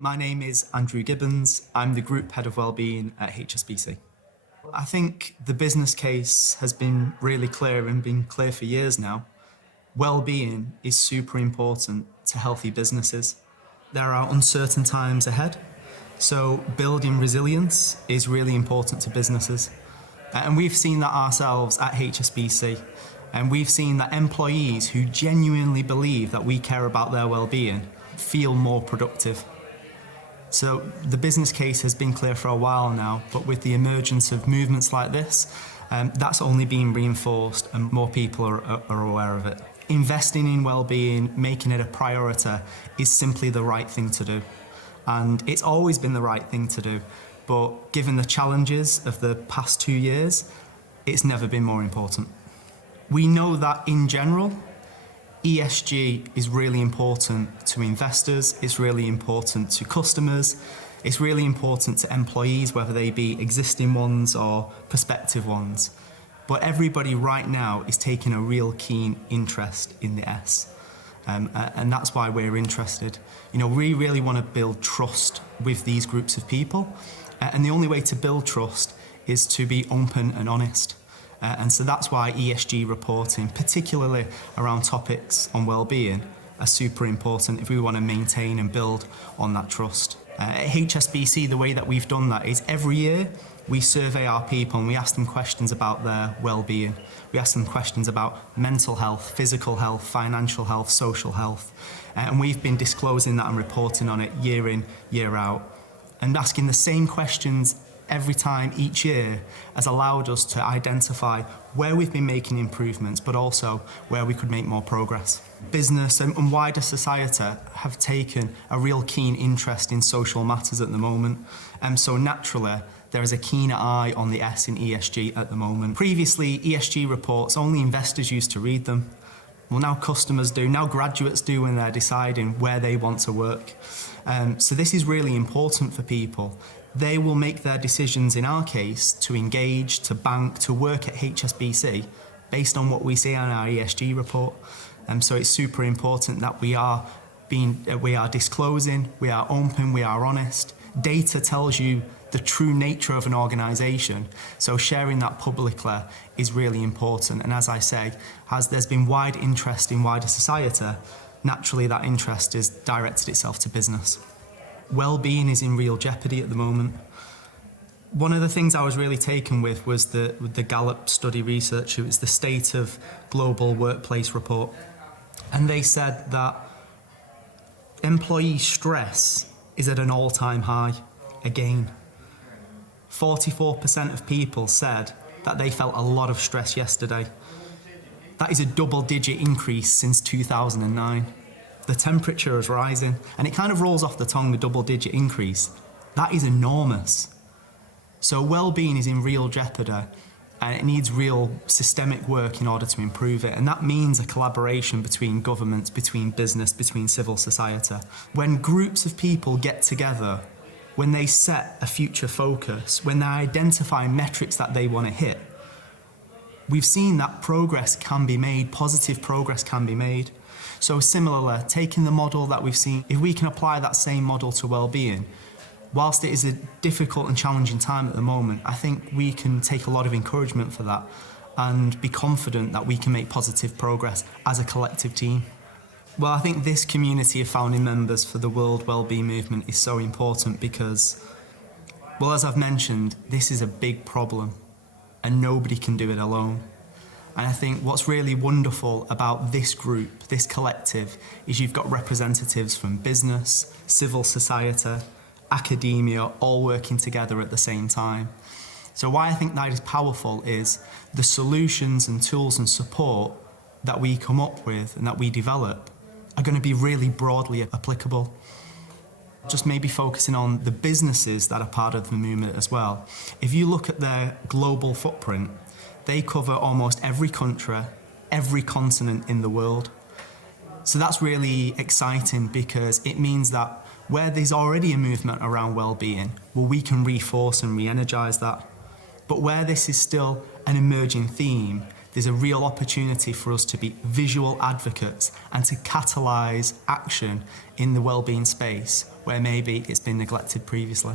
My name is Andrew Gibbons. I'm the Group Head of Wellbeing at HSBC. I think the business case has been really clear and been clear for years now. Wellbeing is super important to healthy businesses. There are uncertain times ahead, so building resilience is really important to businesses. And we've seen that ourselves at HSBC. And we've seen that employees who genuinely believe that we care about their well-being feel more productive. So the business case has been clear for a while now, but with the emergence of movements like this, that's only been reinforced and more people are aware of it. Investing in well-being, making it a priority, is simply the right thing to do. And it's always been the right thing to do, but given the challenges of the past 2 years, it's never been more important. We know that in general, ESG is really important to investors, it's really important to customers, it's really important to employees, whether they be existing ones or prospective ones. But everybody right now is taking a real keen interest in the S. And that's why we're interested. We really want to build trust with these groups of people. And the only way to build trust is to be open and honest. And so that's why ESG reporting, particularly around topics on well-being, are super important if we want to maintain and build on that trust. At HSBC, the way that we've done that is every year we survey our people and we ask them questions about their well-being. We ask them questions about mental health, physical health, financial health, social health. And we've been disclosing that and reporting on it year in, year out. And asking the same questions every time each year has allowed us to identify where we've been making improvements, but also where we could make more progress. Business and wider society have taken a real keen interest in social matters at the moment, and so naturally there is a keen eye on the S in ESG at the moment. Previously, ESG reports, only investors used to read them. Well, now customers do, now graduates do when they're deciding where they want to work. So this is really important for people. They will make their decisions, in our case, to engage, to bank, to work at HSBC based on what we see on our ESG report. So it's super important that we are disclosing, we are open, we are honest. Data tells you the true nature of an organisation, so sharing that publicly is really important. And as I say, as there's been wide interest in wider society, naturally that interest has directed itself to business. Well-being is in real jeopardy at the moment. One of the things I was really taken with was the Gallup study research. It was the State of Global Workplace report. And they said that employee stress is at an all-time high again. 44% of people said that they felt a lot of stress yesterday. That is a double-digit increase since 2009. The temperature is rising, and it kind of rolls off the tongue, the double-digit increase. That is enormous. So well-being is in real jeopardy, and it needs real systemic work in order to improve it. And that means a collaboration between governments, between business, between civil society. When groups of people get together, when they set a future focus, when they identify metrics that they want to hit, we've seen that progress can be made, positive progress can be made. So similarly, taking the model that we've seen, if we can apply that same model to well-being, whilst it is a difficult and challenging time at the moment, I think we can take a lot of encouragement for that and be confident that we can make positive progress as a collective team. Well, I think this community of founding members for the World Wellbeing Movement is so important because, well, as I've mentioned, this is a big problem and nobody can do it alone. And I think what's really wonderful about this group, this collective, is you've got representatives from business, civil society, academia, all working together at the same time. So why I think that is powerful is the solutions and tools and support that we come up with and that we develop are going to be really broadly applicable. Just maybe focusing on the businesses that are part of the movement as well. If you look at their global footprint, they cover almost every country, every continent in the world. So that's really exciting because it means that where there's already a movement around well-being, well, we can reinforce and re-energise that. But where this is still an emerging theme, there's a real opportunity for us to be visual advocates and to catalyse action in the wellbeing space where maybe it's been neglected previously.